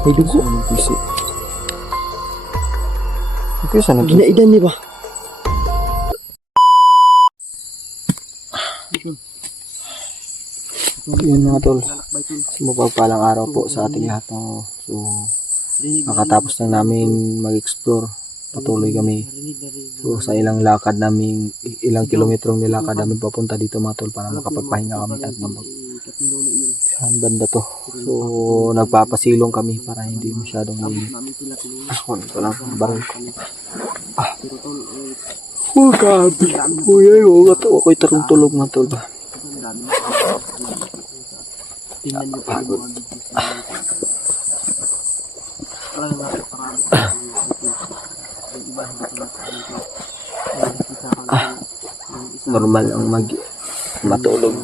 May dugo. Anong pusi? Okay, saan nag-pusi? Ginaidan niya ba? Yun mga tol. Mapagpalang araw po sa ating lahat. No? So, nakatapos lang namin mag-explore. Patuloy kami. So, sa ilang lakad namin, ilang kilometrong nilakad namin papunta dito mga tol para makapagpahinga kami at saan banda to. So, nagpapasilong kami para hindi masyadong ako nito lang baril ko. Oh, gabi. Uy, ay, ako'y tarong-tulog mga tol ba? Pagod. Normal ang matulog.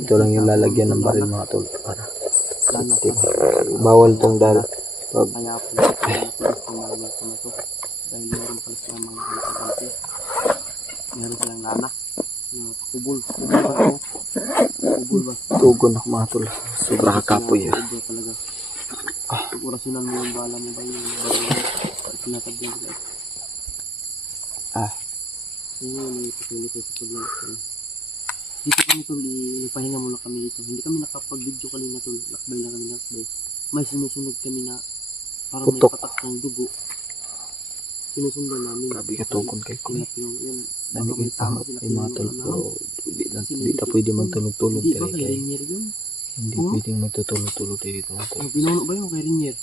Ito lang yung lalagyan ng baril mga tol para bawal tong dal pag meron silang lana kubul ba tugon ako mga tol, sobra kakapoy yun. orasinan mo yung bala mo ba yung tinatagyan ko yun ipasulit ko sa paglalakbay dito kami tol, ipahinga muna kami dito, hindi kami nakapag-video kanina tol, lakbay lang kami lakbay, may sinusunod kami na parang may patak ng dugo, sinusundan namin. Grabe ka tugon kay ko. Yun, Dami kayo tama ay mga tol, pero hindi ta pwede magtulog-tulog hindi ba talaga kay kay Rinier yun? hindi pwedeng magtutulog-tulog tayo dito mga tol. Pinuno ba yung kay Rinier?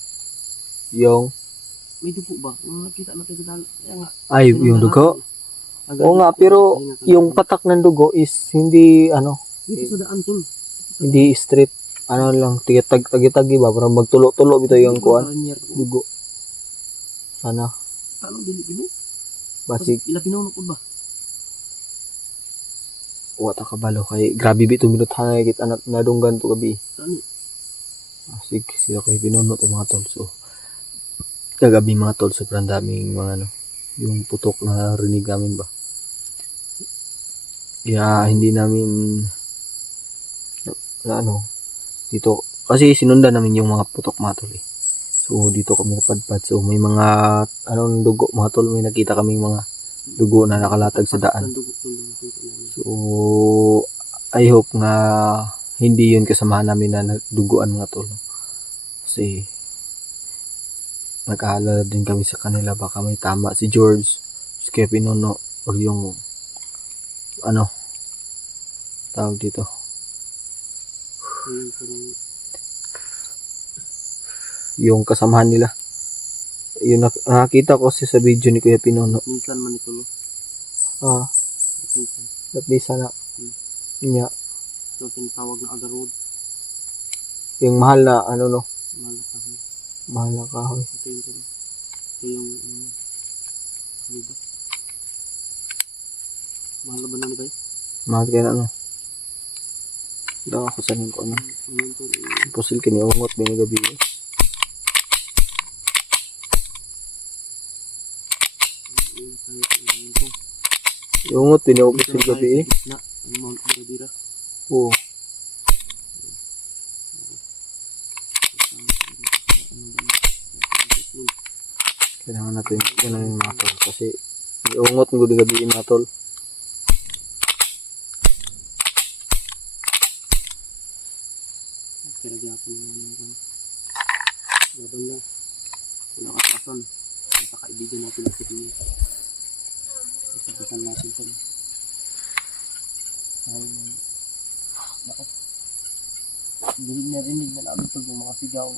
Yung May dugo ba? Yung nakita natin sa dal, ay yung dugo. Oo nga, pero yung patak ng dugo is hindi ano, dito sa daan tol. hindi straight. Ano lang, tagi-tagi ba? Parang magtulo-tulo ito yung kuwan. Dugo. Sana. Tanong dili kini? Basig. Ila pinuno ko ba? Wata ka balo. Kay grabe bito minuthan na kita nadunggan to gabi. Ano? Sige, sila kayo pinuno to mga tol. So, kagabi mga tol, sobrang daming mga ano, yung putok na rinig namin ba. Kaya hindi namin ano dito kasi sinundan namin yung mga putok mga tol eh. So dito kami napadpad. So may mga anong dugo mga tol, may nakita kaming mga dugo na nakalatag sa daan. So I hope nga hindi yun kasamahan namin na nagduguan mga tol. Kasi nag-aalala din kami sa kanila, baka may tama si George, si Kevin Nono, or yung ano tawag dito, yung kasamahan nila. Yun nakita ko sa video ni Kuya Pinono. Minsan man ito no. Minsan na niya So tinatawag na agarod. yung mahal na ano no, Mahal na kahoy. mahal na kahoy. Ito yung tol. Ito yung diba? Mahal na ba na ni bay? Mahal kaya na ano. Daw ako sanin ko ano. Ngayon tol. Pusil kiniungot binigabi. Iungot binigabi pusil gabi. Na ang Mount Maradira. Oo. Kailangan natin ganun yung mga tol. Kasi iungot ng gabi mga tol. Kinagyapan na naman. Laban na. Wala katrasan. Ang kaibigan natin na si Rinier. Isabitan natin ito. Hindi narinig na namin ito yung mga sigaw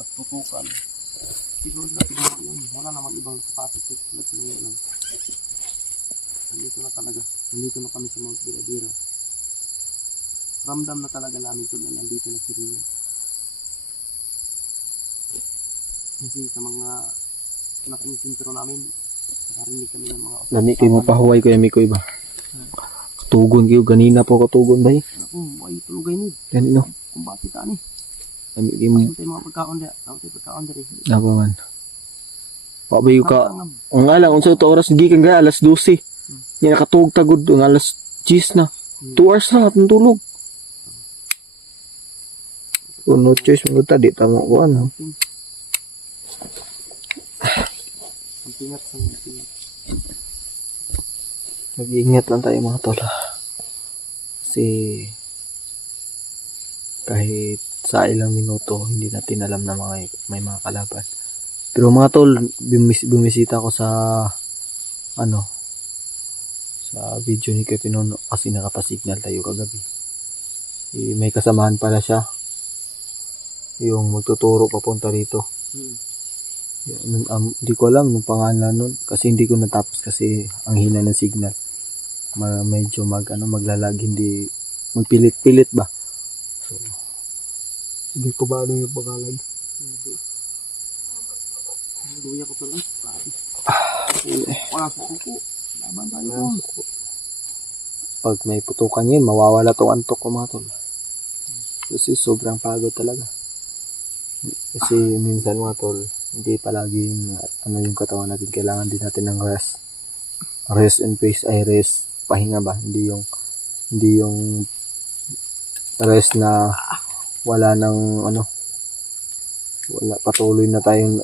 at putukan. Siguro na sigaw yun. Wala namang ibang sapatos. Nandito na talaga. Nandito na kami sa Mount Biradira. ramdam na talaga namin tol na nandito na si Rina. Kasi sa mga naka-intro namin, nakarinig kami ng mga Lami kayo mapahuway ko yung Mikoy ba? Katugon kayo, ganina po katugon ba eh? Ay, tulugay ni. Yan no? Kung bakit ani. Lami kayo mo. Tayo mga pagkaon dyan. Tayo pagkaon dyan. Napa man. Pabayo ka. Ang alang, unsa ito oras, hindi kang ga, alas 12. Yan nakatugog tagod, ang alas 10 na. 2 hours na, atong tulog. Kung no choice, mga di tama ko ano. Ang pingat sa mga pingat. Mag-iingat lang tayo mga tol. Kasi kahit sa ilang minuto, hindi natin alam na may mga kalaban. Pero mga tol, bumisita ko sa sa video ni Kuya Pinono kasi nakapasignal tayo kagabi. May kasamahan pala siya. Yung magtuturo papunta rito. Hindi ko alam yung pangalan nun kasi hindi ko natapos kasi ang hina ng signal. Medyo maglalag, hindi magpilit-pilit ba. So hindi ko ba ano yung pangalan. Luya ko tuloy. Wala sa kuko. Laban tayo. Pag may putukan yun, mawawala tong antok ko mga tol. Kasi sobrang pagod talaga. Kasi minsan mga tol, hindi palaging yung katawan natin, kailangan din natin ng rest. Rest and pace ay rest, pahinga ba? Hindi yung rest na wala nang wala, patuloy na tayong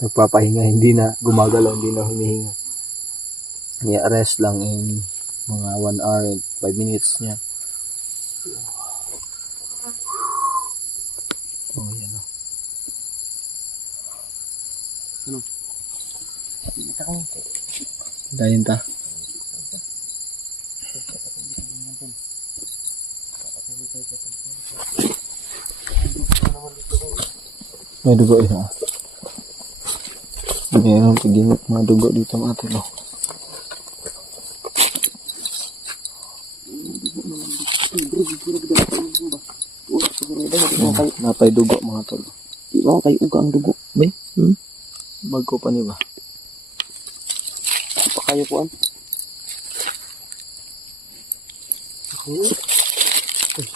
nagpapahinga, hindi na gumagalaw, hindi na humihinga. Yeah, rest lang in mga 1 hour and 5 minutes niya. Oh, yan o. Dahin ta. May dugo isa. Mayroon pagimot mga dugo dito mga tilo. Napay dugo mga tol. Di ba kayo uga ang dugo? May? Bago pa ni ba? Pa kayo po an?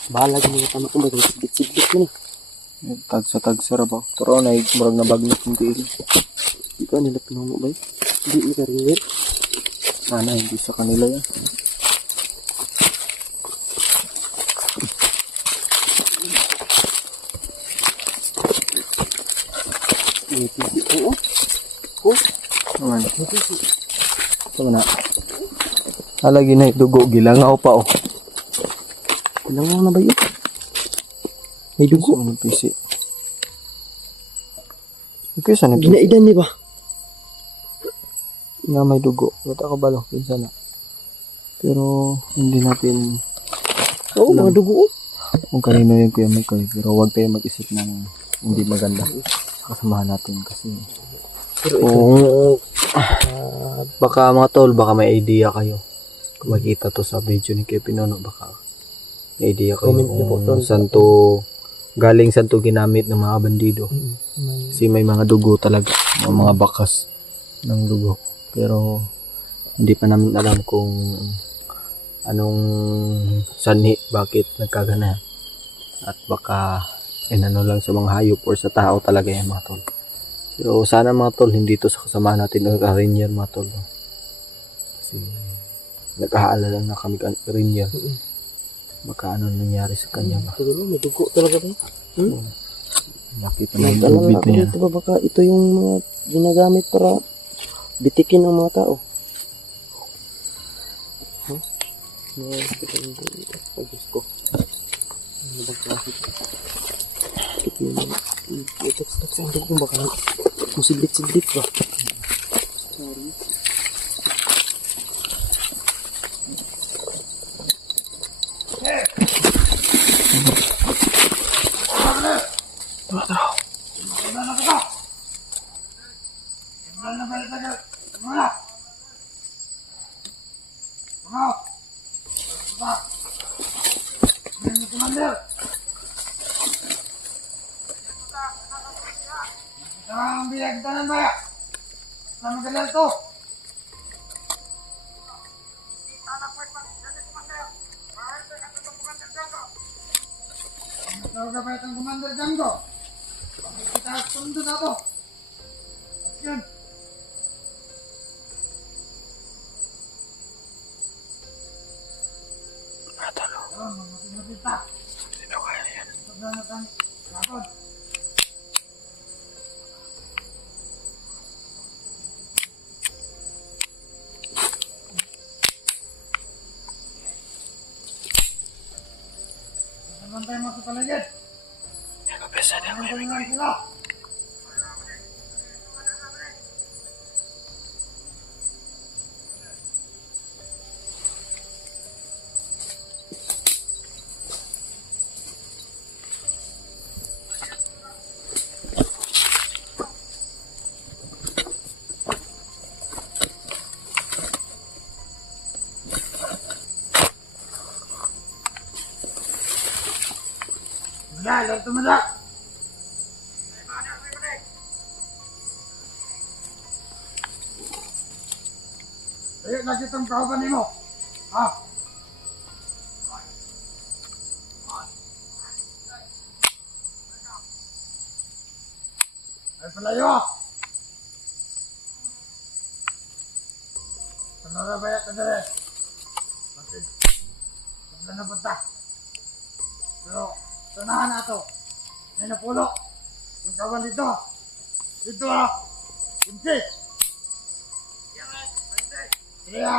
Balag mo tama ko ba sigit-sigit mo ni. Tagsa ra ba? Pero na murag na bagnet ng tiil. Ikaw nila pinuno ba? Hindi ni karir. Sana hindi sa kanila yan. Naman. Ito na. Halagi na dugo. Gilangaw pa oh. Gilangaw na ba yun? May dugo? Ano pisi? Okay, saan ito? Ginaidan niya ba? Nga may dugo. Ba't ako balo? Pinsa na. Pero hindi natin Oo, mga dugo. kung kanino yung Kuya Mikoy. Pero huwag tayo mag-isip ng hindi maganda sa kasamahan natin kasi kung baka mga tol, baka may idea kayo kung makita to sa video ni Kuya Pinono, baka may idea kayo Comment niyo po, tol. kung saan to galing, saan to ginamit ng mga bandido kasi may mga dugo talaga, mga bakas ng dugo, pero hindi pa namin alam kung anong sanhi, bakit nagkagana, at baka inano lang sa mga hayop or sa tao talaga yan mga tol. Pero sana mga tol, hindi to sa kasama natin o Rainier mga tol. Kasi nag-aalala na kami kay Rainier. Baka ano nangyari sa kanya ba. Tulo, may dugo talaga ba? Nakita na yung lubid na yan. Ito ba baka ito yung mga ginagamit para bitikin ang mga tao? Pag-gusto ko. Ano bang klase? Ito ang dugo baka musidlit-sidlit ba? Sorry. Commander! Ang biyag tanan ba? Sa magagal to? Ikaw ka ba itong Commander Django? Kita sundo na to. At yun. Natalo. Ayun, mabuti pa. Sino kaya yan? Sobrang natang kapon. Bantay mo sa paligid. Ikaw pesa na Bantay kuya mo Mikoy. lang sila. Wala, larto mo na. Ayo, lagi itong kauban mo. Ha? Ay, palayo. Panora ba yan, kadere? Bakit? Wala na punta. Pero, sanahan na ito. Ay napulo. Yung kawan dito. Dito ha. Hindi. Kaya,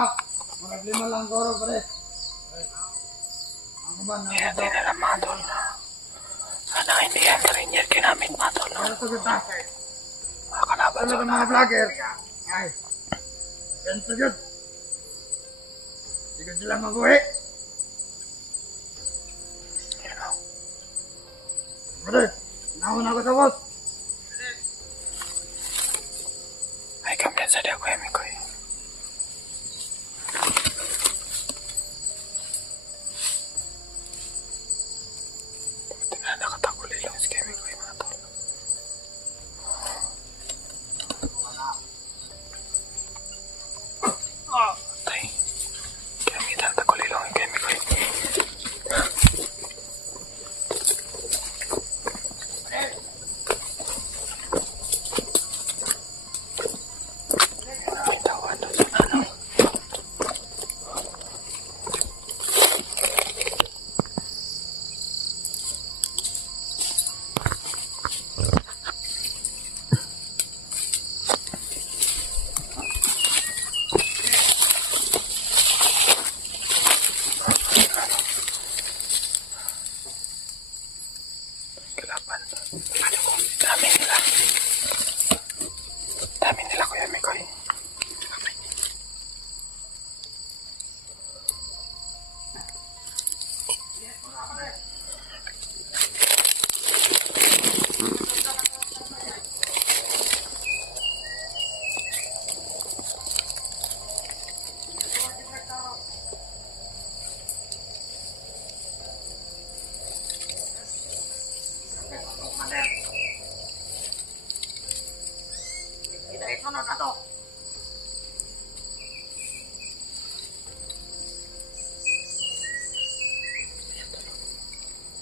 mga 5 lang goro pare. Ang kaban na Kaya ito. tayo na lang mga tol na. Sana hindi yan karinyer kinamit mga tol. Ano ito kita? Mga kalaban Ano sa ito mga vlogger? Ay. Ganito yun. Hindi ko sila mabuhi. Yan o. Pare, nauna ako sa boss. Ay kampiyansa di ako kuya Mikoy. Buti na nakataguli lang si kuya Mikoy mga tol. Tay. Gamitan taguli lang kuya Mikoy. May tawan doon sa nanong. Kalaban. Dami nila. Dami nila kuya Mikoy. Kita ito na kato.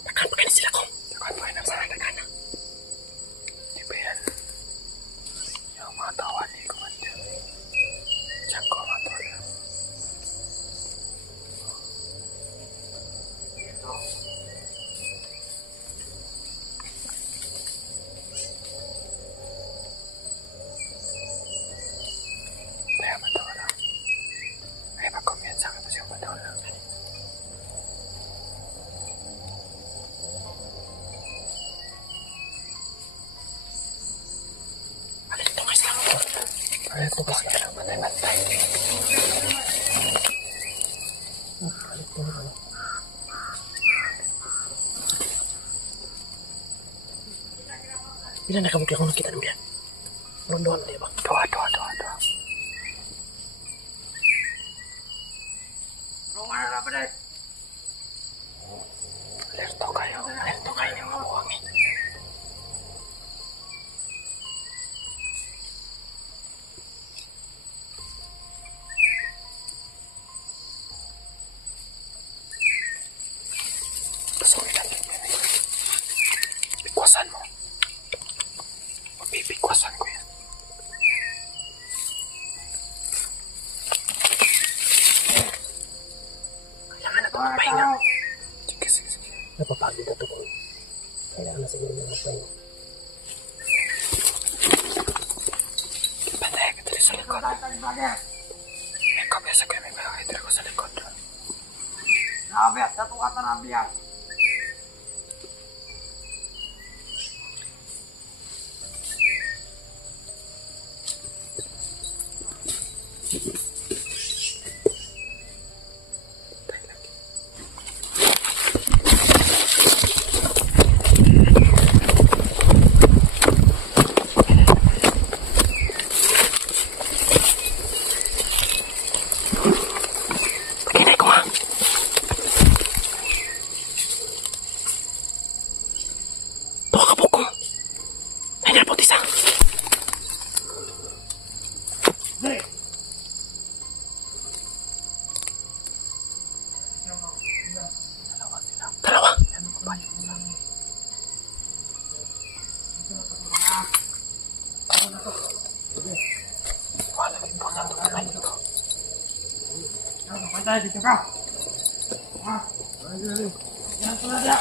Takan pa kayo sila ko. Takan pa kayo na para takan na. Di ba yan? Yung mga tawa ni Commander. Diyan ko mga tol. Kaya matawa na. Ay magkumpiyansa ka pa siyang matawa na. Alit ito guys lang. Alit ito guys lang. Bantay-bantay. Alit ito na. Bila nakamukha ko nakita ng biyan. Rondohan na diba? Doa. Rungan na pare. Alerto kasungitan. Bigwasan mo. Mabibigwasan ko yan. Kailangan na ito magpahinga. Sige. Napapagod na ito ko. Kailangan na siguro na magpahinga. Pantay ka dali sa likod. May kabesa kayo, may malaki dali ko sa likod. Nabiyak, satu kata nabiyak. Pakinay ko nga. Tuwa ka po ko. May nalapot isa. Dalawa. Wala may po sa ito kamay nito. Pantay, dito ka. Ha? Yan pala dia.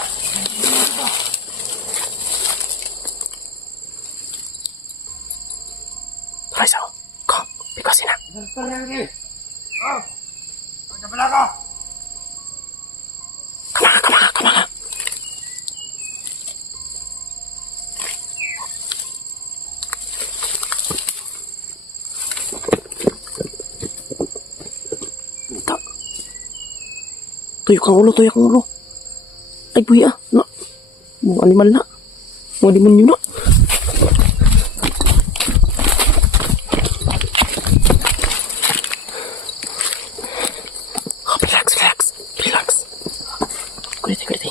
Tara isa. Ko. Bigwasin na. Bentar lagi. Oh. Ada belakang. Kamanga. Ito. Tuyok ang ulo. Ay, buya. Na. Mga animal na. Mga demonyo na. Relax. Kuliti.